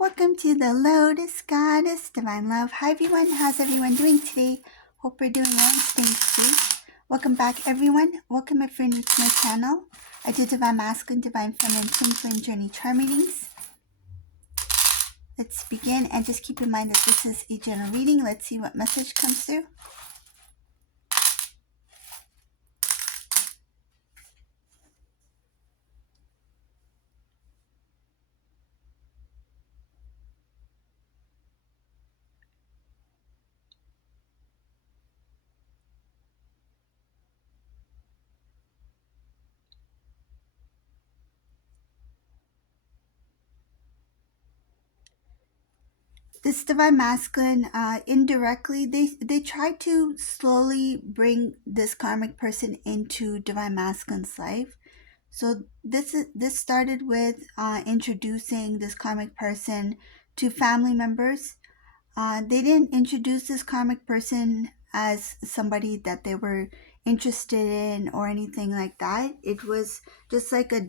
Welcome to the Lotus Goddess, Divine Love. Hi everyone, how's everyone doing today? Hope we're doing well and staying safe. Welcome back everyone. Welcome if you're new to my channel. I do Divine Masculine, Divine Feminine, Twin Flame Journey Charm readings. Let's begin and just keep in mind that this is a general reading. Let's see what message comes through. This Divine Masculine, indirectly, they try to slowly bring this karmic person into Divine Masculine's life. So this started with introducing this karmic person to family members. They didn't introduce this karmic person as somebody that they were interested in or anything like that. It was just like a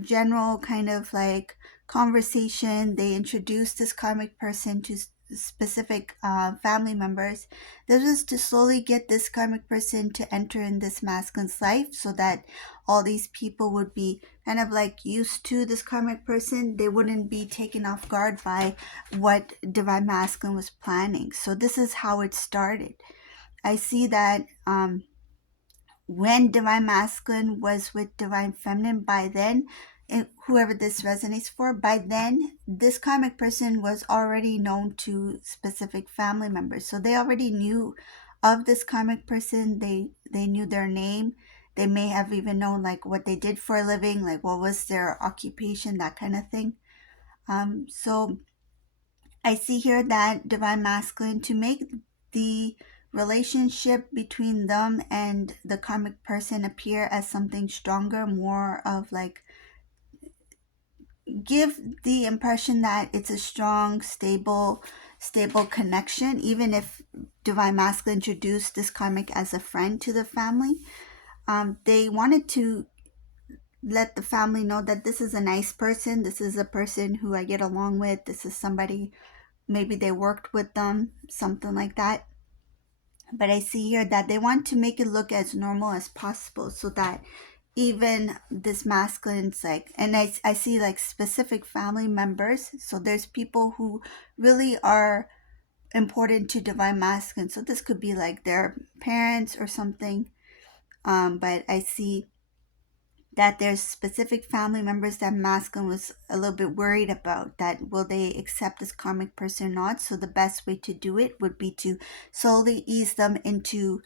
general kind of like conversation. They introduced this karmic person to specific family members. This was to slowly get this karmic person to enter in this masculine's life so that all these people would be kind of like used to this karmic person. They wouldn't be taken off guard by what Divine Masculine was planning. So this is how it started. I see that when Divine Masculine was with Divine Feminine, by then, whoever this resonates for, by then, this karmic person was already known to specific family members. So they already knew of this karmic person. They knew their name. They may have even known like what they did for a living, like what was their occupation, that kind of thing. So I see here that Divine Masculine, to make the relationship between them and the karmic person appear as something stronger, more of like give the impression that it's a strong, stable connection, even if Divine Masculine introduced this karmic as a friend to the family. They wanted to let the family know that this is a nice person, this is a person who I get along with, this is somebody, maybe they worked with them, something like that. But I see here that they want to make it look as normal as possible so that even this masculine's like, and I see like specific family members. So there's people who really are important to Divine Masculine. So this could be like their parents or something. But I see that there's specific family members that Masculine was a little bit worried about, that will they accept this karmic person or not. So the best way to do it would be to slowly ease them into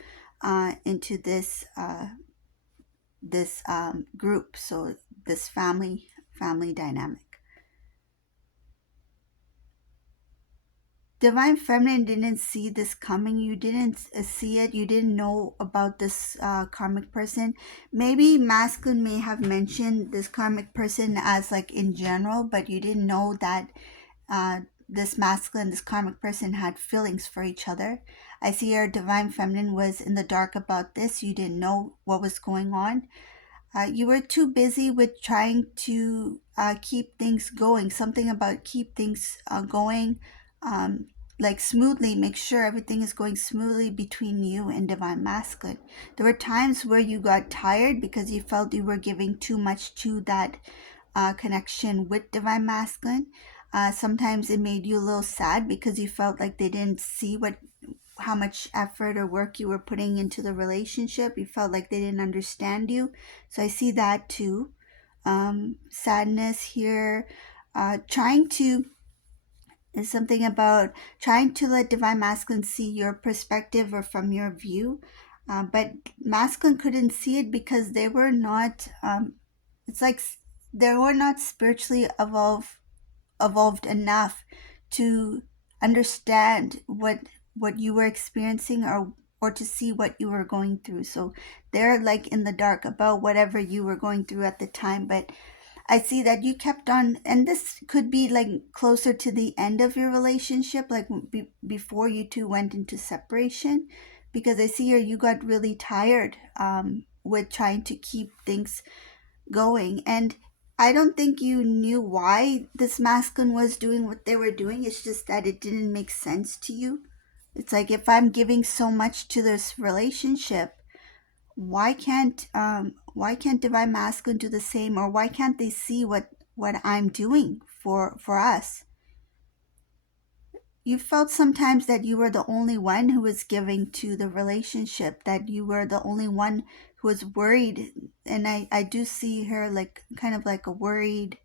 this group, so this family dynamic. Divine Feminine didn't see this coming. You didn't see it. You didn't know about this karmic person. Maybe Masculine may have mentioned this karmic person as like in general, but you didn't know that this masculine, this karmic person had feelings for each other. I see your Divine Feminine was in the dark about this. You didn't know what was going on. You were too busy with trying to keep things going. Something about keep things going like smoothly, make sure everything is going smoothly between you and Divine Masculine. There were times where you got tired because you felt you were giving too much to that connection with Divine Masculine. Sometimes it made you a little sad because you felt like they didn't see how much effort or work you were putting into the relationship. You felt like they didn't understand you. So I see that too. Sadness here. Trying to is something about trying to let Divine Masculine see your perspective or from your view. But Masculine couldn't see it because they were not, it's like they were not spiritually evolved enough to understand what you were experiencing or to see what you were going through. So they're like in the dark about whatever you were going through at the time. But I see that you kept on, and this could be like closer to the end of your relationship, like before you two went into separation, because I see here you got really tired with trying to keep things going. And I don't think you knew why this masculine was doing what they were doing. It's just that it didn't make sense to you. It's like, if I'm giving so much to this relationship, why can't divine masculine do the same, or why can't they see what I'm doing for us? You felt sometimes that you were the only one who was giving to the relationship, that you were the only one who was worried. And I do see her like kind of like a worried.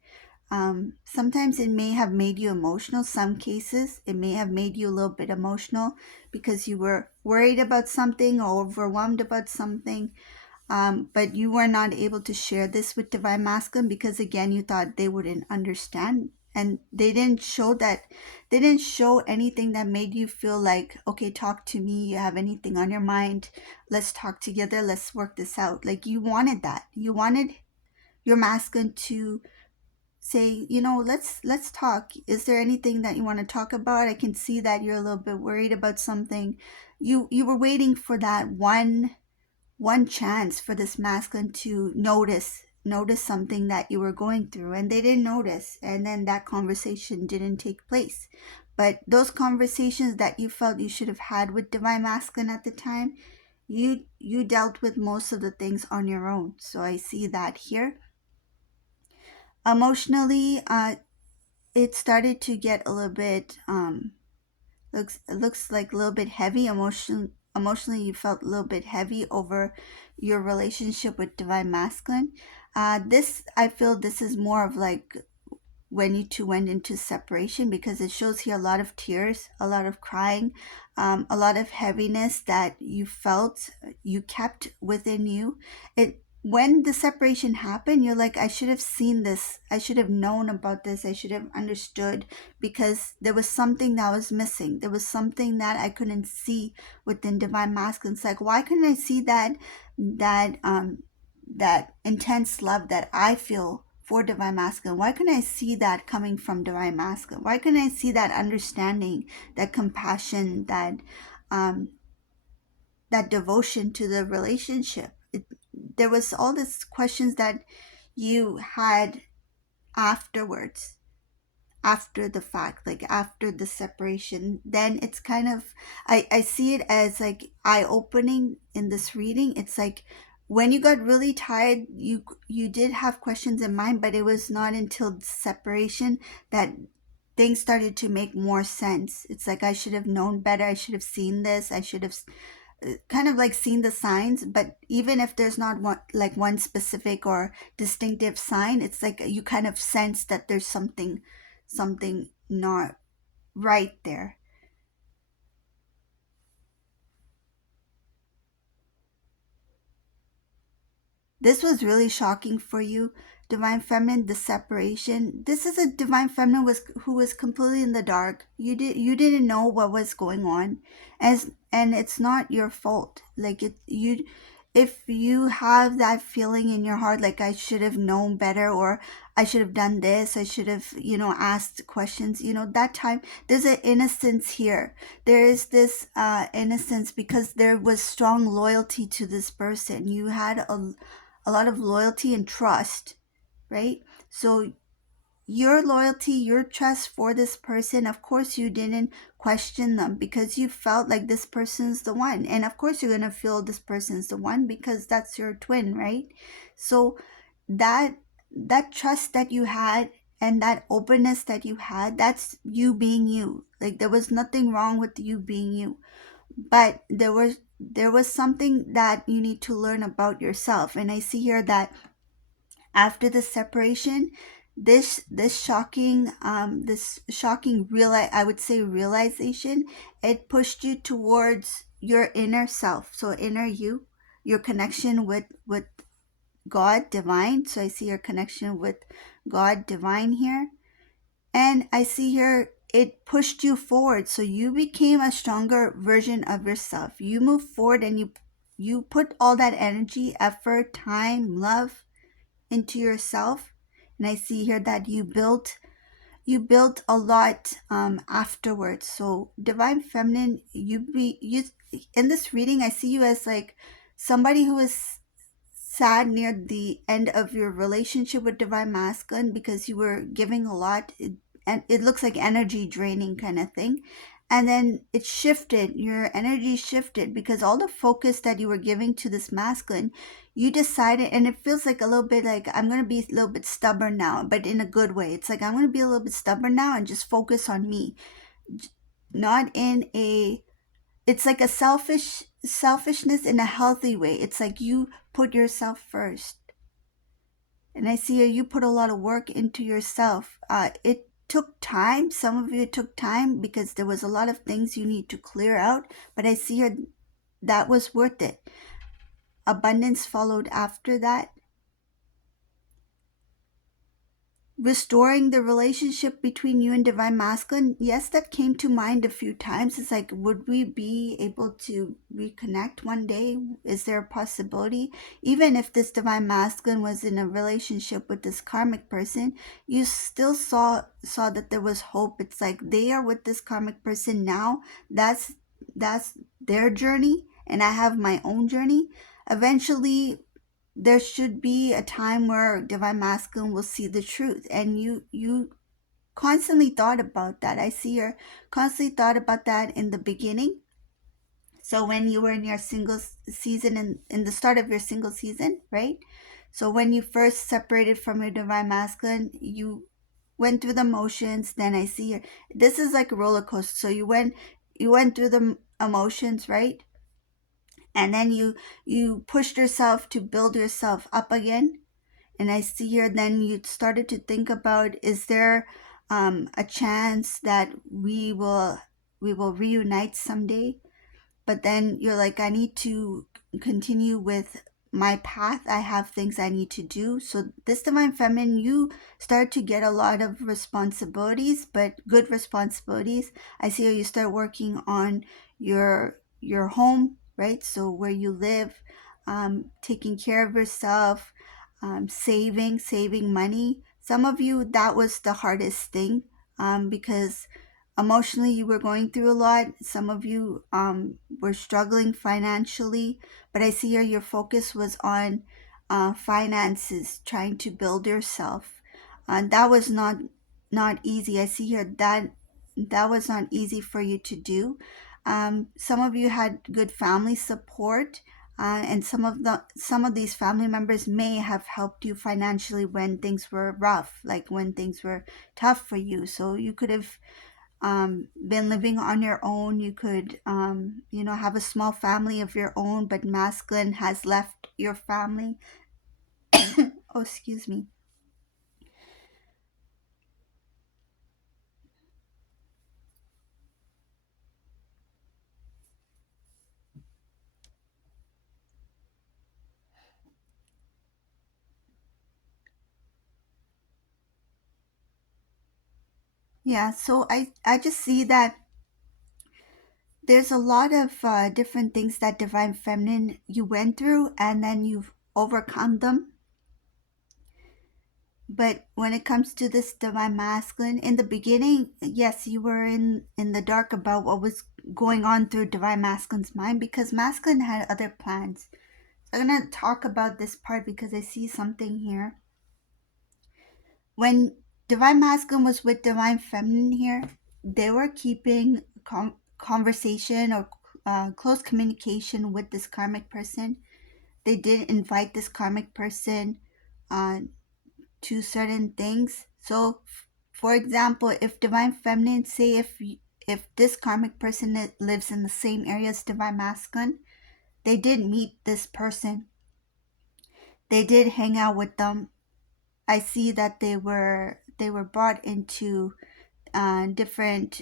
Sometimes it may have made you emotional. Some cases it may have made you a little bit emotional because you were worried about something or overwhelmed about something. But you were not able to share this with divine masculine because, again, you thought they wouldn't understand, and they didn't show anything that made you feel like, okay, talk to me, you have anything on your mind, let's talk together, let's work this out. Like, you wanted that, you wanted your masculine to say, let's talk. Is there anything that you want to talk about? I can see that you're a little bit worried about something. You were waiting for that one chance for this masculine to notice something that you were going through, and they didn't notice, and then that conversation didn't take place. But those conversations that you felt you should have had with divine masculine at the time, you dealt with most of the things on your own. So I see that here. Emotionally, it started to get a little bit looks like a little bit heavy. Emotionally, you felt a little bit heavy over your relationship with divine masculine. This, I feel, this is more of like when you two went into separation, because it shows here a lot of tears, a lot of crying, a lot of heaviness that you felt, you kept within you. It When the separation happened, you're like, I should have seen this, I should have known about this, I should have understood, because there was something that was missing, there was something that I couldn't see within divine masculine. It's like, why couldn't I see that intense love that I feel for divine masculine? Why couldn't I see that coming from divine masculine? Why couldn't I see that understanding, that compassion, um, that devotion to the relationship? There was all these questions that you had afterwards, after the fact, like after the separation. Then it's kind of, I see it as like eye-opening in this reading. It's like, when you got really tired, you did have questions in mind, but it was not until the separation that things started to make more sense. It's like, I should have known better, I should have seen this, I should have kind of like seen the signs. But even if there's not one specific or distinctive sign, it's like you kind of sense that there's something not right there. This was really shocking for you, divine feminine, the separation. This is a divine feminine who was completely in the dark. You didn't know what was going on, and it's not your fault. Like, if you have that feeling in your heart, like, I should have known better, or I should have done this, I should have, asked questions, that time, there's an innocence here. There is this innocence because there was strong loyalty to this person. You had a lot of loyalty and trust, right? So your loyalty, your trust for this person, of course you didn't question them because you felt like this person's the one. And of course you're going to feel this person's the one because that's your twin, right? So that that trust that you had, and that openness that you had, that's you being you. Like, there was nothing wrong with you being you, but there was something that you need to learn about yourself. And I see here that after the separation, this shocking real, I would say, realization, it pushed you towards your inner self. So inner you, your connection with God divine. So I see your connection with God divine here. And I see here it pushed you forward. So you became a stronger version of yourself. You moved forward, and you put all that energy, effort, time, love into yourself. And I see here that you built a lot afterwards. So divine feminine, you in this reading, I see you as like somebody who is sad near the end of your relationship with divine masculine because you were giving a lot, and it looks like energy draining kind of thing. And then it shifted, your energy shifted because all the focus that you were giving to this masculine, you decided, and it feels like a little bit like, I'm going to be a little bit stubborn now, but in a good way. It's like, I'm going to be a little bit stubborn now and just focus on me. Not in a, it's like a selfishness in a healthy way. It's like you put yourself first. And I see you put a lot of work into yourself. It took time. Some of you took time because there was a lot of things you need to clear out. But I see her, that was worth it. Abundance followed after that. Restoring the relationship between you and divine masculine, yes, that came to mind a few times. It's like, would we be able to reconnect one day? Is there a possibility? Even if this divine masculine was in a relationship with this karmic person, you still saw that there was hope. It's like they are with this karmic person now. That's their journey, and I have my own journey. Eventually there should be a time where divine masculine will see the truth, and you constantly thought about that. I see her constantly thought about that in the beginning. So when you were in your single season, in the start of your single season, right? So when you first separated from your divine masculine, you went through the motions. Then I see her, this is like a roller coaster. So you went through the emotions, right? And then you pushed yourself to build yourself up again. And I see here, then you started to think about, is there a chance that we will reunite someday? But then you're like, I need to continue with my path. I have things I need to do. So this divine feminine, you start to get a lot of responsibilities, but good responsibilities. I see how you start working on your home, right? So where you live, taking care of yourself, saving money. Some of you, that was the hardest thing, because emotionally you were going through a lot. Some of you were struggling financially, but I see here your focus was on finances, trying to build yourself. And that was not easy. I see here that was not easy for you to do. Some of you had good family support, and some of these family members may have helped you financially when things were rough, like when things were tough for you. So you could have been living on your own. You could, have a small family of your own, but masculine has left your family. Oh, excuse me. Yeah, so I just see that there's a lot of different things that divine feminine you went through, and then you've overcome them. But when it comes to this divine masculine, in the beginning, yes, you were in the dark about what was going on through divine masculine's mind, because masculine had other plans. So I'm going to talk about this part because I see something here. When divine masculine was with divine feminine here, they were keeping conversation or close communication with this karmic person. They did invite this karmic person uh, to certain things. So, for example, if divine feminine, say if this karmic person lives in the same area as divine masculine, they did meet this person. They did hang out with them. I see that they were brought into different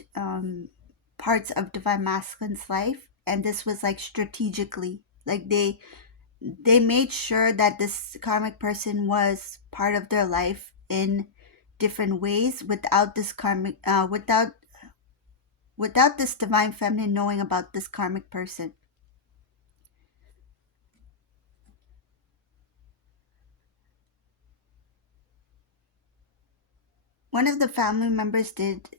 parts of divine masculine's life, and this was like strategically, like they made sure that this karmic person was part of their life in different ways without this karmic without this divine feminine knowing about this karmic person. One of the family members did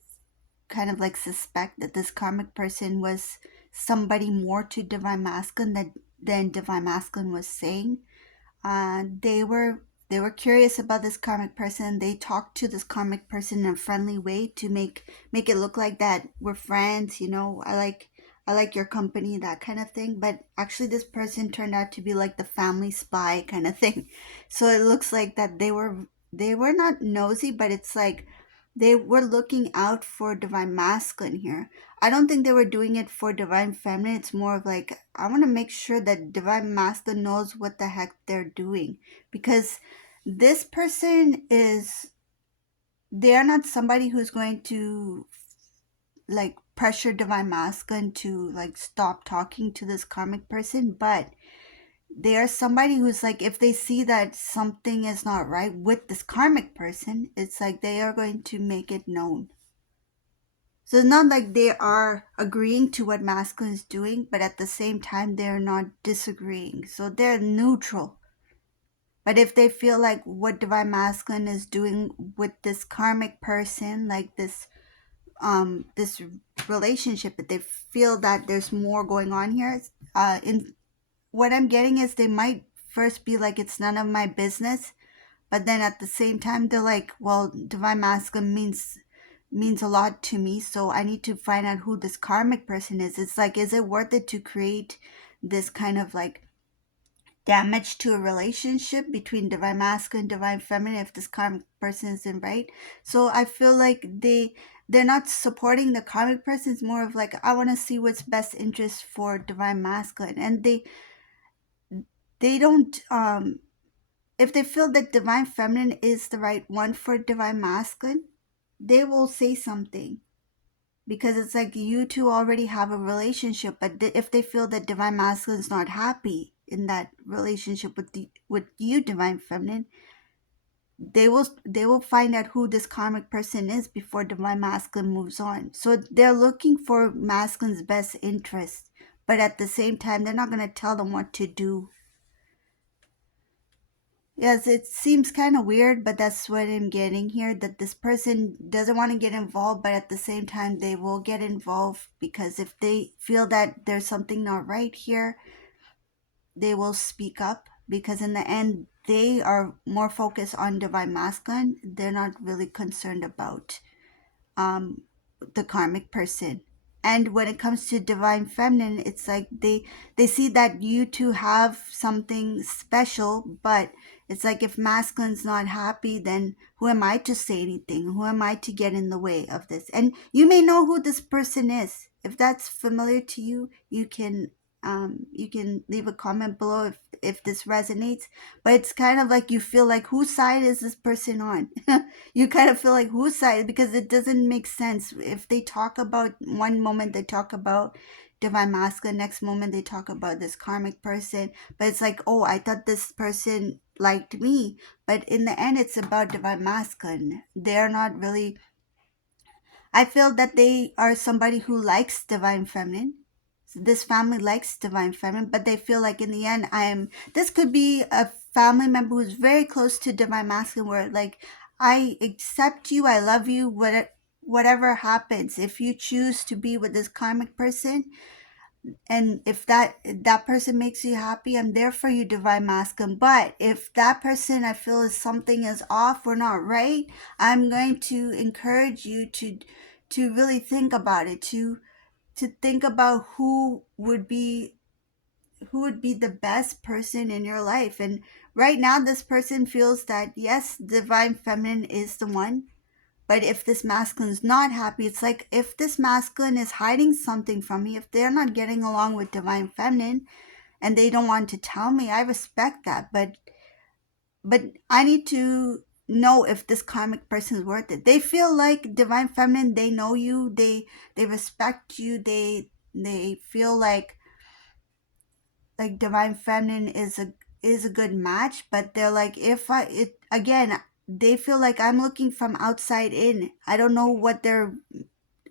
kind of like suspect that this karmic person was somebody more to divine masculine than divine masculine was saying. They were curious about this karmic person. They talked to this karmic person in a friendly way to make it look like that we're friends. I like your company, that kind of thing. But actually, this person turned out to be like the family spy kind of thing. So it looks like that they were not nosy, but it's like they were looking out for divine masculine here. I don't think they were doing it for divine feminine. It's more of like, I want to make sure that divine masculine knows what the heck they're doing. Because this person is, they are not somebody who's going to like pressure divine masculine to like stop talking to this karmic person, but they are somebody who's like, if they see that something is not right with this karmic person, it's like they are going to make it known. So it's not like they are agreeing to what masculine is doing, but at the same time, they're not disagreeing. So they're neutral. But if they feel like what divine masculine is doing with this karmic person, like this relationship, that they feel that there's more going on here, in what I'm getting is they might first be like, it's none of my business, but then at the same time they're like, well, divine masculine means a lot to me, so I need to find out who this karmic person is. It's like, is it worth it to create this kind of like damage to a relationship between divine masculine and divine feminine if this karmic person isn't right? So I feel like they're not supporting the karmic person. It's more of like, I want to see what's best interest for divine masculine, and they don't if they feel that divine feminine is the right one for divine masculine, they will say something, because it's like you two already have a relationship. But if they feel that divine masculine is not happy in that relationship with you divine feminine, they will find out who this karmic person is before divine masculine moves on. So they're looking for masculine's best interest, but at the same time they're not going to tell them what to do. Yes, it seems kind of weird, but that's what I'm getting here, that this person doesn't want to get involved, but at the same time, they will get involved, because if they feel that there's something not right here, they will speak up, because in the end, they are more focused on divine masculine. They're not really concerned about um the karmic person. And when it comes to divine feminine, it's like they see that you two have something special, but it's like, if masculine's not happy, then who am I to say anything? Who am I to get in the way of this? And you may know who this person is. If that's familiar to you, you can leave a comment below if this resonates. But it's kind of like, you feel like, whose side is this person on? You kind of feel like, whose side, because it doesn't make sense. If they talk about, one moment they talk about divine masculine, next moment they talk about this karmic person, but it's like, oh, I thought this person liked me, but in the end it's about divine masculine. They're not really, I feel that they are somebody who likes divine feminine. So this family likes divine feminine, but they feel like, in the end, this could be a family member who's very close to divine masculine, where like, I accept you, I love you, whatever happens. If you choose to be with this karmic person, and if that person makes you happy, I'm there for you, divine masculine. But if that person, I feel, is something is off or not right, I'm going to encourage you to really think about it, to think about who would be the best person in your life. And right now, this person feels that, yes, divine feminine is the one. But if this masculine is not happy, it's like, if this masculine is hiding something from me, if they're not getting along with divine feminine and they don't want to tell me, I respect that. But I need to know if this karmic person is worth it. They feel like divine feminine, they know you, they respect you, they feel like divine feminine is a good match. But they're like, if I it again, they feel like I'm looking from outside in. I don't know what their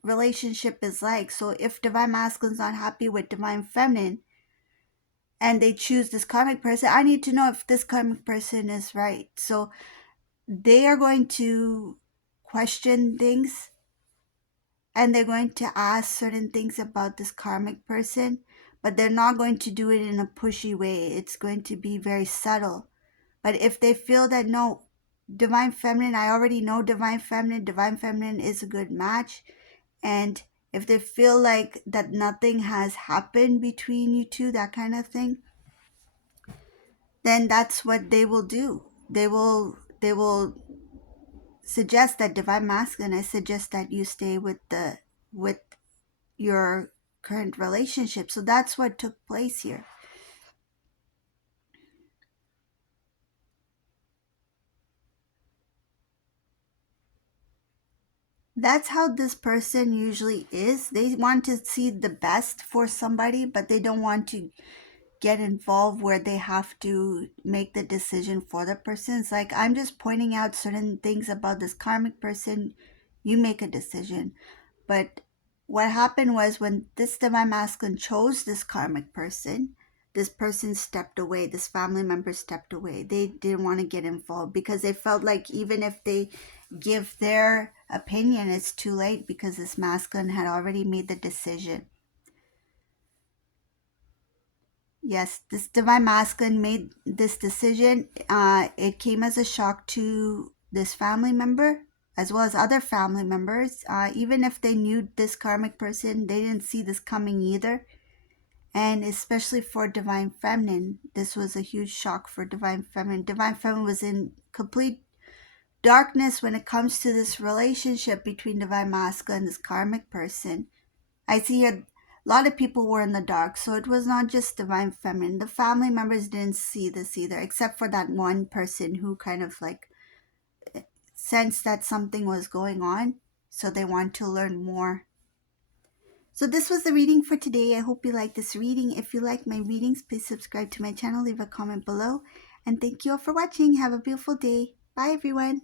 relationship is like. So if divine masculine's not happy with divine feminine and they choose this karmic person, I need to know if this karmic person is right. So they are going to question things, and they're going to ask certain things about this karmic person, but they're not going to do it in a pushy way. It's going to be very subtle. But if they feel that no, divine feminine, I already know divine feminine is a good match, and if they feel like that nothing has happened between you two, that kind of thing, then that's what they will do. They will suggest that divine masculine, I suggest that you stay with your current relationship. So that's what took place here. That's how this person usually is. They want to see the best for somebody, but they don't want to get involved where they have to make the decision for the person. It's like, I'm just pointing out certain things about this karmic person. You make a decision. But what happened was, when this divine masculine chose this karmic person, this person stepped away. This family member stepped away. They didn't want to get involved because they felt like even if they give their opinion, it's too late because this masculine had already made the decision. Yes, this divine masculine made this decision. It came as a shock to this family member as well as other family members. Even if they knew this karmic person, they didn't see this coming either. And especially for divine feminine, this was a huge shock for divine feminine. Divine feminine was in complete darkness when it comes to this relationship between divine masculine and this karmic person. I see a lot of people were in the dark, so it was not just divine feminine. The family members didn't see this either, except for that one person who kind of like sensed that something was going on, so they want to learn more. So this was the reading for today. I hope you like this reading. If you like my readings, please subscribe to my channel, leave a comment below, and thank you all for watching. Have a beautiful day. Bye everyone.